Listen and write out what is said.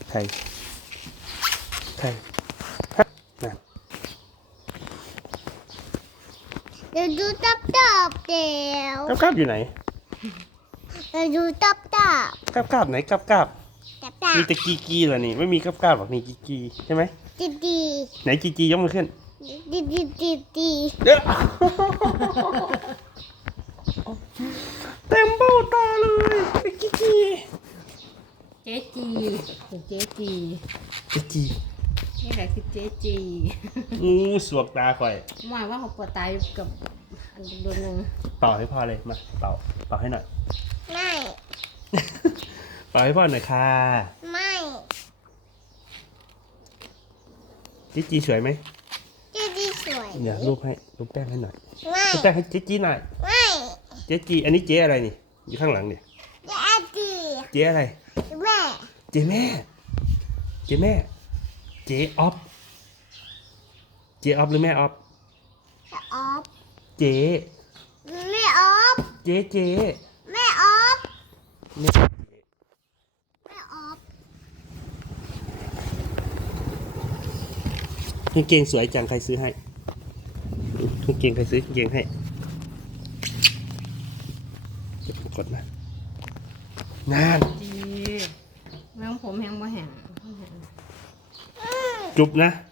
ใครนั่นเดี๋ยวดูตับเดี๋ยวกราบอยู่ไหนเดี๋ยวดูตับกราบไหนกราบมีแต่กีเหรอนี่ไม่มีกราบหรอกนี่กีใช่ไหมดีดีไหนกียกมือขึ้นดีเด้อเต็มเบ้าตาเลยไอ้กีเจ๊จีคือเจ๊จีจีนี่แหละคือเจ๊จีสวกตาข่อยหมายว่าเขาปวดตายกับอันโดนหนึ่งเป่าให้พ่อเลยมาเป่าให้หน่อยไม่เป่าให้พ่อหน่อยค่ะไม่จีสวยไหมดีสวยเดี๋ยวรูปแป้งให้หน่อยไม่รูปแป้งให้จีหน่อยไม่จีอันนี้เจ๊อะไรนี่อยู่ข้างหลังเนี่ยดีเจ๊อะไรแม่เจ๊แม่เจ๊ออฟหรือแม่ออฟออฟเจ๊แม่ออฟเจ๊แม่ออฟแม่แม่ออฟกางเกงสวยจังใครซื้อให้กางเกงใครซื้อกางเกงให้เดี๋ยวผมกดนะนานจีแมงผมแห้งบ่แห้งจุบนะ